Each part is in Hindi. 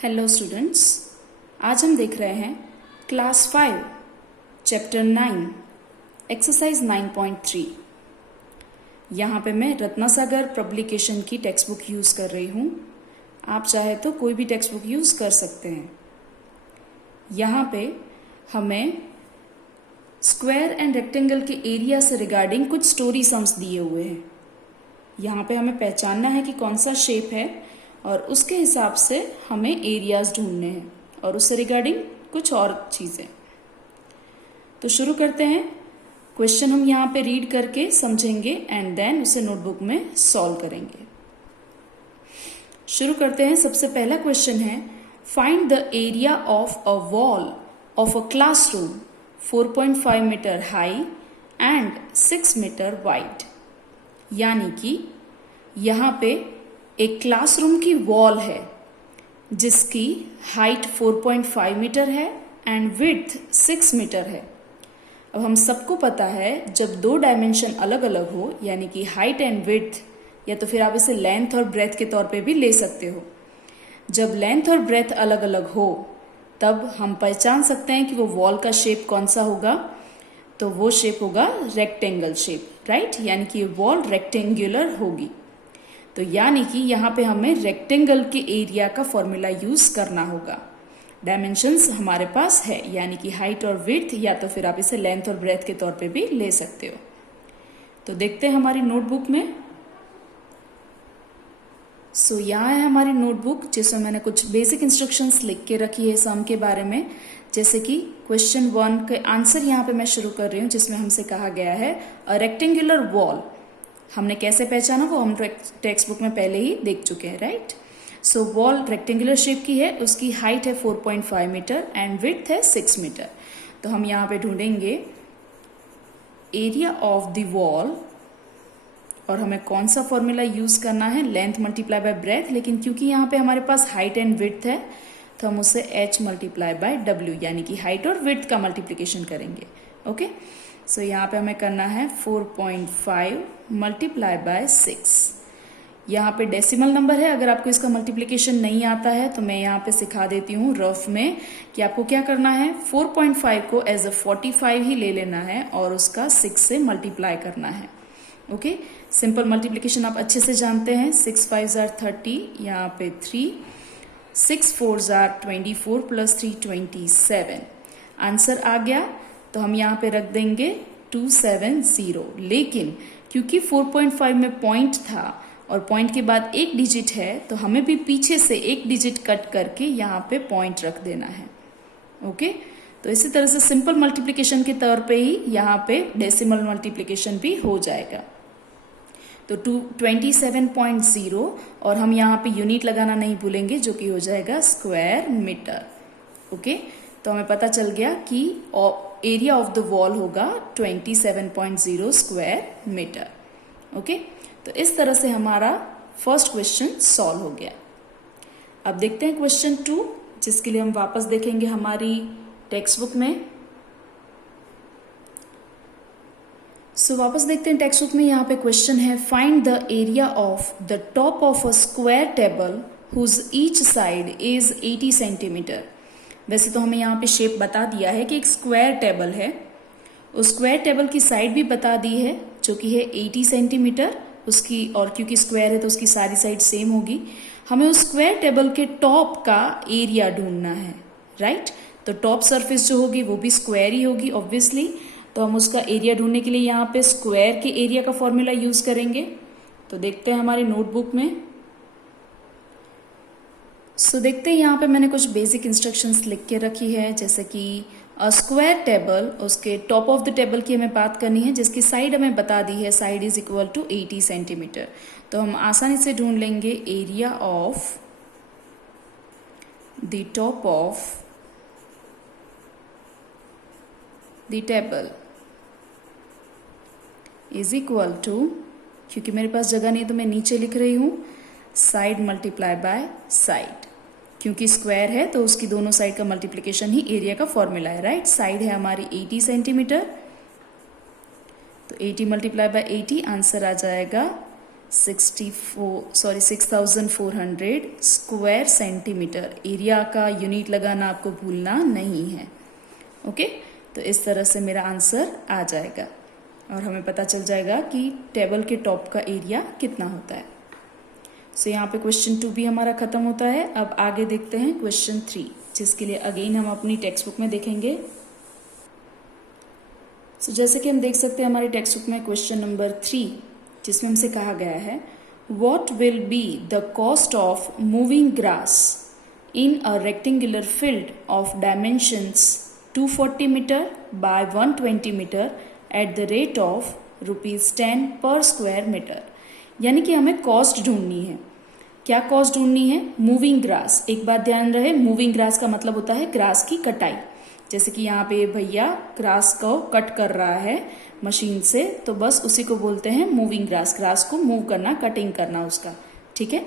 हेलो स्टूडेंट्स, आज हम देख रहे हैं क्लास 5 चैप्टर 9 एक्सरसाइज 9.3। यहाँ पे मैं रत्नासागर पब्लिकेशन की टेक्स्ट बुक यूज़ कर रही हूँ। आप चाहे तो कोई भी टेक्स्ट बुक यूज़ कर सकते हैं। यहाँ पे हमें स्क्वायर एंड रेक्टेंगल के एरिया से रिगार्डिंग कुछ स्टोरी सम्स दिए हुए हैं। यहाँ पे हमें पहचानना है कि कौन सा शेप है और उसके हिसाब से हमें एरियाज ढूंढने हैं और उससे रिगार्डिंग कुछ और चीज़ें। तो शुरू करते हैं। क्वेश्चन हम यहाँ पे रीड करके समझेंगे एंड देन उसे नोटबुक में सॉल्व करेंगे। शुरू करते हैं। सबसे पहला क्वेश्चन है, find the area of a wall of a classroom 4.5 metre high and 6 metre wide. यानी कि यहाँ पे एक क्लासरूम की वॉल है जिसकी हाइट 4.5 मीटर है एंड विड्थ 6 मीटर है। अब हम सबको पता है जब दो डायमेंशन अलग अलग हो, यानी कि हाइट एंड विड्थ, या तो फिर आप इसे लेंथ और ब्रेथ के तौर पे भी ले सकते हो। जब लेंथ और ब्रेथ अलग अलग हो तब हम पहचान सकते हैं कि वो वॉल का शेप कौन सा होगा। तो वो शेप होगा रेक्टेंगल शेप, राइट। यानी कि वॉल रेक्टेंगुलर होगी। तो यानी कि यहाँ पे हमें रेक्टेंगल के एरिया का फॉर्मूला यूज करना होगा। डायमेंशंस हमारे पास है, यानी कि हाइट और विड्थ, या तो फिर आप इसे लेंथ और ब्रेथ के तौर पे भी ले सकते हो। तो देखते हैं हमारी नोटबुक में। सो यहाँ है हमारी नोटबुक जिसमें मैंने कुछ बेसिक इंस्ट्रक्शंस लिख के रखी है सम के बारे में। जैसे कि क्वेश्चन 1 के आंसर यहाँ पे मैं शुरू कर रही हूँ, जिसमें हमसे कहा गया है अ रेक्टेंगुलर वॉल। हमने कैसे पहचाना वो हम टेक्स्ट बुक में पहले ही देख चुके हैं, राइट। सो वॉल रेक्टेंगुलर शेप की है, उसकी हाइट है 4.5 मीटर एंड विड्थ है 6 मीटर। तो हम यहाँ पे ढूंढेंगे एरिया ऑफ द वॉल और हमें कौन सा फॉर्मूला यूज करना है, लेंथ मल्टीप्लाई बाय ब्रेथ। लेकिन क्योंकि यहाँ पे हमारे पास हाइट एंड विड्थ है तो हम उसे h मल्टीप्लाई बाय w, यानी कि हाइट और विड्थ का मल्टीप्लिकेशन करेंगे। ओके, सो यहाँ पे हमें करना है 4.5 मल्टीप्लाई बाय 6। यहाँ पे डेसिमल नंबर है। अगर आपको इसका मल्टीप्लिकेशन नहीं आता है तो मैं यहाँ पे सिखा देती हूँ रफ में कि आपको क्या करना है। 4.5 को एज अ 45 ही ले लेना है और उसका 6 से मल्टीप्लाई करना है। ओके, सिंपल मल्टीप्लिकेशन आप अच्छे से जानते हैं। 6 5 are 30, यहाँ पे 3, 6 4 are 24 प्लस 3 27। आंसर आ गया तो हम यहाँ पे रख देंगे 270। लेकिन क्योंकि 4.5 में पॉइंट था और पॉइंट के बाद एक डिजिट है तो हमें भी पीछे से एक डिजिट कट करके यहाँ पे पॉइंट रख देना है। ओके, तो इसी तरह से सिंपल मल्टीप्लिकेशन के तौर पे ही यहाँ पे डेसिमल मल्टीप्लिकेशन भी हो जाएगा। तो 27.0 और हम यहाँ पे यूनिट लगाना नहीं भूलेंगे जो कि हो जाएगा स्क्वायर मीटर। ओके, तो हमें पता चल गया कि एरिया ऑफ द वॉल होगा 27.0 स्क्वायर मीटर। ओके, तो इस तरह से हमारा फर्स्ट क्वेश्चन सॉल्व हो गया। अब देखते हैं क्वेश्चन 2, जिसके लिए हम वापस देखेंगे हमारी टेक्स्ट बुक में। सो वापस देखते हैं टेक्स्ट बुक में। यहाँ पे क्वेश्चन है, find the area of the top of a square table whose each side is 80 centimetre. वैसे तो हमें यहाँ पे शेप बता दिया है कि एक स्क्वायर टेबल है। उस स्क्वायर टेबल की साइड भी बता दी है जो कि है 80 सेंटीमीटर उसकी, और क्योंकि स्क्वायर है तो उसकी सारी साइड सेम होगी। हमें उस स्क्वायर टेबल के टॉप का एरिया ढूंढना है, राइट। तो टॉप सरफेस जो होगी वो भी स्क्वायर ही होगी ऑब्वियसली। तो हम उसका एरिया ढूंढने के लिए यहाँ पे स्क्वायर के एरिया का फॉर्मूला यूज करेंगे। तो देखते हैं हमारी नोटबुक में। सो देखते हैं यहाँ पे मैंने कुछ बेसिक इंस्ट्रक्शंस लिख के रखी है। जैसे कि स्क्वायर टेबल, उसके टॉप ऑफ द टेबल की हमें बात करनी है, जिसकी साइड हमें बता दी है, side is equal to 80 centimetre. तो हम आसानी से ढूंढ लेंगे area of the top of the table is equal to, क्योंकि मेरे पास जगह नहीं तो मैं नीचे लिख रही हूँ, साइड मल्टीप्लाई बाय साइड। क्योंकि स्क्वायर है तो उसकी दोनों साइड का मल्टीप्लिकेशन ही एरिया का फॉर्मूला है, राइट। साइड है हमारी 80 सेंटीमीटर, तो 80 मल्टीप्लाई बाय 80 आंसर आ जाएगा 6,400 स्क्वायर सेंटीमीटर। एरिया का यूनिट लगाना आपको भूलना नहीं है। ओके, तो इस तरह से मेरा आंसर आ जाएगा और हमें पता चल जाएगा कि टेबल के टॉप का एरिया कितना होता है। सो यहाँ पे क्वेश्चन 2 भी हमारा खत्म होता है। अब आगे देखते हैं क्वेश्चन 3, जिसके लिए अगेन हम अपनी टेक्स्ट बुक में देखेंगे। सो जैसे कि हम देख सकते हैं हमारी टेक्स्ट बुक में क्वेश्चन नंबर 3, जिसमें हमसे कहा गया है what will be the cost of moving grass in a rectangular field of dimensions 240 metre by 120 metre at the rate of ₹10 per square metre. यानी कि हमें कॉस्ट ढूंढनी है। क्या कॉस्ट ढूंढनी है? Moving grass. एक बात ध्यान रहे, मूविंग ग्रास का मतलब होता है ग्रास की कटाई। जैसे कि यहाँ पे भैया ग्रास को कट कर रहा है मशीन से, तो बस उसी को बोलते हैं मूविंग ग्रास। ग्रास को मूव करना, कटिंग करना उसका, ठीक है।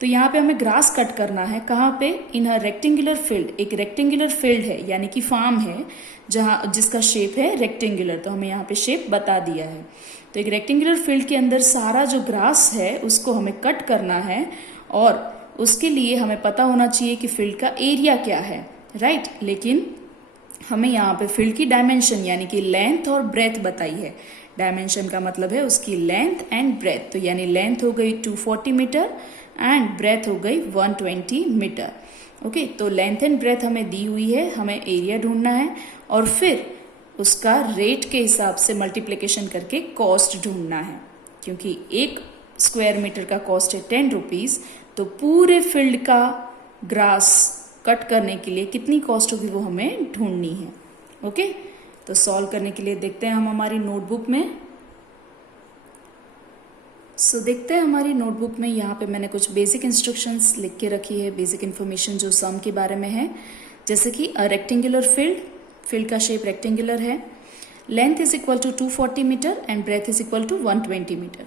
तो यहाँ पे हमें ग्रास कट करना है। कहाँ पे? इन अ रेक्टेंगुलर फील्ड। एक रेक्टेंगुलर फील्ड है, यानी कि फार्म है जहाँ जिसका शेप है रेक्टेंगुलर। तो हमें यहाँ पे शेप बता दिया है। तो एक रेक्टेंगुलर फील्ड के अंदर सारा जो ग्रास है उसको हमें कट करना है, और उसके लिए हमें पता होना चाहिए कि फील्ड का एरिया क्या है, राइट। लेकिन हमें यहाँ पे फील्ड की डायमेंशन यानी कि लेंथ और ब्रेथ बताई है। डायमेंशन का मतलब है उसकी लेंथ एंड ब्रेथ। तो यानी लेंथ हो गई 240 मीटर एंड ब्रेथ हो गई 120 मीटर। ओके, तो लेंथ एंड ब्रेथ हमें दी हुई है, हमें एरिया ढूंढना है और फिर उसका रेट के हिसाब से मल्टीप्लिकेशन करके कॉस्ट ढूंढना है। क्योंकि 1 स्क्वायर मीटर का कॉस्ट है 10 रुपीज, तो पूरे फील्ड का ग्रास कट करने के लिए कितनी कॉस्ट होगी वो हमें ढूंढनी है। ओके, तो सॉल्व करने के लिए देखते हैं हम हमारी नोटबुक में। सो देखते हैं हमारी नोटबुक में, यहाँ पे मैंने कुछ बेसिक इंस्ट्रक्शंस लिख के रखी है, बेसिक इन्फॉर्मेशन जो सम के बारे में है। जैसे कि अ रेक्टेंगुलर फील्ड का शेप रेक्टेंगुलर है, length is equal to 240 metre and breadth is equal to 120 metre.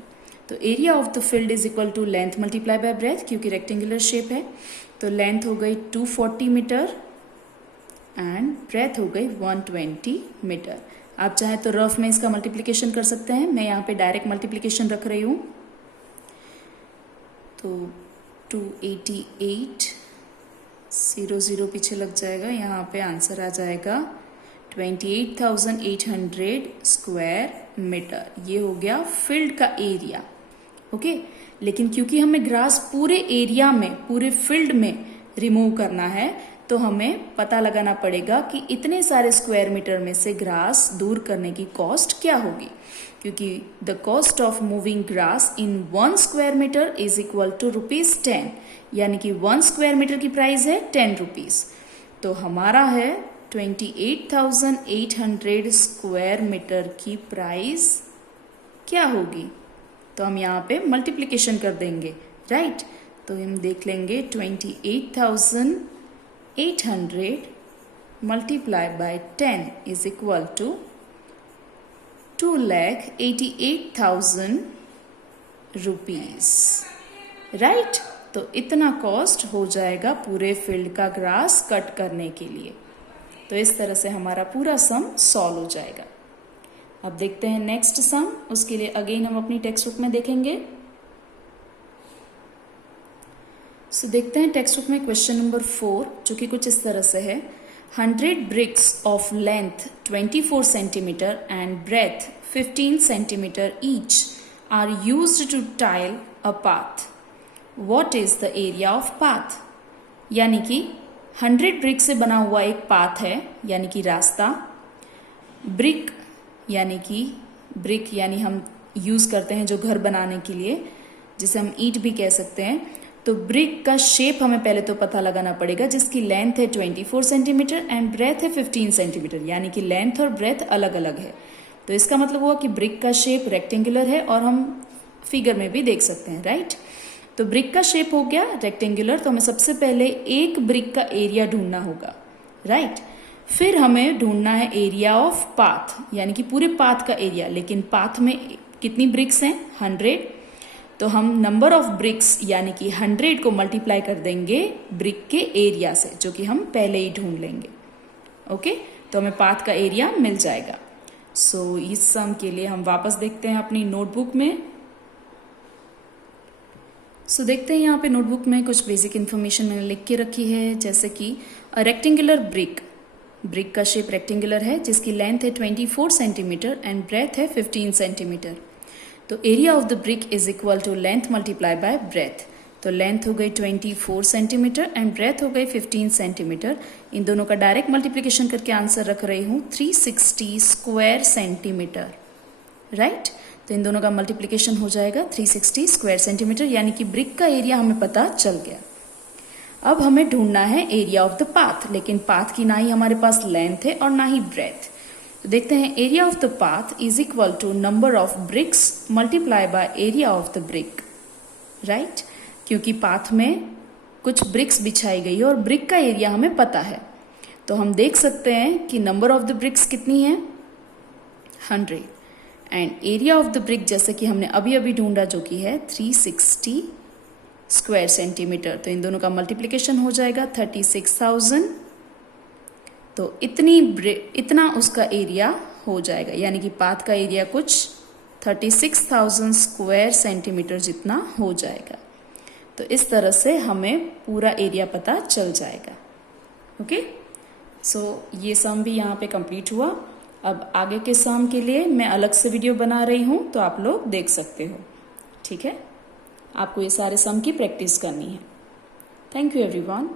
तो area of the field is equal to length multiply by breadth, क्योंकि रेक्टेंगुलर शेप है। तो लेंथ हो गई 240 मीटर एंड ब्रेथ हो गई 120 मीटर। आप चाहे तो रफ में इसका मल्टीप्लिकेशन कर सकते हैं, मैं यहाँ पे डायरेक्ट मल्टीप्लिकेशन रख रही हूँ। तो 288 0 पीछे लग जाएगा, यहाँ पे आंसर आ जाएगा 28,800 स्क्वायर मीटर। ये हो गया फील्ड का एरिया। ओके, लेकिन क्योंकि हमें ग्रास पूरे एरिया में, पूरे फील्ड में रिमूव करना है, तो हमें पता लगाना पड़ेगा कि इतने सारे स्क्वायर मीटर में से ग्रास दूर करने की कॉस्ट क्या होगी। क्योंकि the cost of moving grass in 1 square metre is equal to ₹10, यानी कि 1 स्क्वायर मीटर की प्राइस है 10 रुपीज। तो हमारा है 28,800 स्क्वायर मीटर की प्राइस क्या होगी। तो हम यहाँ पे मल्टीप्लिकेशन कर देंगे, राइट। तो हम देख लेंगे 28,800 multiply by 10 is equal to 2,88,000 rupees, right. तो इतना कॉस्ट हो जाएगा पूरे फील्ड का ग्रास कट करने के लिए। तो इस तरह से हमारा पूरा सम सॉल्व हो जाएगा। अब देखते हैं नेक्स्ट सम। उसके लिए अगेन हम अपनी टेक्स्ट बुक में देखेंगे। सो देखते हैं टेक्स्ट बुक में क्वेश्चन नंबर 4, जो कि कुछ इस तरह से है। 100 bricks of length 24 centimeter and breadth 15 centimeter each are used to tile a path. What is the area of path? यानी कि 100 ब्रिक से बना हुआ एक पाथ है, यानी कि रास्ता। ब्रिक यानी हम यूज़ करते हैं जो घर बनाने के लिए, जिसे हम ईंट भी कह सकते हैं। तो ब्रिक का शेप हमें पहले तो पता लगाना पड़ेगा, जिसकी लेंथ है 24 सेंटीमीटर एंड ब्रेथ है 15 सेंटीमीटर, यानी कि लेंथ और ब्रेथ अलग अलग है। तो इसका मतलब हुआ कि ब्रिक का शेप रेक्टेंगुलर है, और हम फिगर में भी देख सकते हैं, राइट। तो ब्रिक का शेप हो गया रेक्टेंगुलर, तो हमें सबसे पहले एक ब्रिक का एरिया ढूंढना होगा, राइट। फिर हमें ढूंढना है एरिया ऑफ पाथ, यानी कि पूरे पाथ का एरिया। लेकिन पाथ में कितनी ब्रिक्स हैं? 100। तो हम नंबर ऑफ ब्रिक्स यानी कि 100 को मल्टीप्लाई कर देंगे ब्रिक के एरिया से, जो कि हम पहले ही ढूंढ लेंगे। ओके, तो हमें पाथ का एरिया मिल जाएगा। सो इस सम के लिए हम वापस देखते हैं अपनी नोटबुक में। सो देखते हैं यहाँ पे नोटबुक में कुछ बेसिक इन्फॉर्मेशन मैंने लिख के रखी है, जैसे कि रेक्टेंगुलर ब्रिक का शेप रेक्टेंगुलर है जिसकी लेंथ है 24 सेंटीमीटर एंड ब्रेथ है 15 सेंटीमीटर। तो area of the brick is equal to length multiply by breadth. तो लेंथ हो गई 24 सेंटीमीटर एंड ब्रेथ हो गई 15 सेंटीमीटर। इन दोनों का डायरेक्ट मल्टीप्लिकेशन करके आंसर रख रही हूँ 360 स्क्वायर सेंटीमीटर, राइट। तो इन दोनों का मल्टीप्लिकेशन हो जाएगा 360 स्क्वायर सेंटीमीटर, यानी कि ब्रिक का एरिया हमें पता चल गया। अब हमें ढूंढना है एरिया ऑफ द पाथ, लेकिन पाथ की ना ही हमारे पास लेंथ है और ना ही ब्रेथ। तो देखते हैं area of the path is equal to number of bricks multiply by area of the brick, right. क्योंकि पाथ में कुछ ब्रिक्स बिछाई गई है और ब्रिक का एरिया हमें पता है, तो हम देख सकते हैं कि नंबर ऑफ द ब्रिक्स कितनी है 100 and area of the brick जैसे कि हमने अभी अभी ढूंढा जो कि है 360 स्क्वायर सेंटीमीटर। तो इन दोनों का मल्टीप्लिकेशन हो जाएगा 36,000। तो इतना उसका एरिया हो जाएगा, यानी कि पाथ का एरिया कुछ 36,000 स्क्वायर सेंटीमीटर जितना हो जाएगा। तो इस तरह से हमें पूरा एरिया पता चल जाएगा। ओके, सो ये सम भी यहाँ पे कंप्लीट हुआ। अब आगे के सम के लिए मैं अलग से वीडियो बना रही हूँ, तो आप लोग देख सकते हो, ठीक है। आपको ये सारे सम की प्रैक्टिस करनी है। Thank you everyone.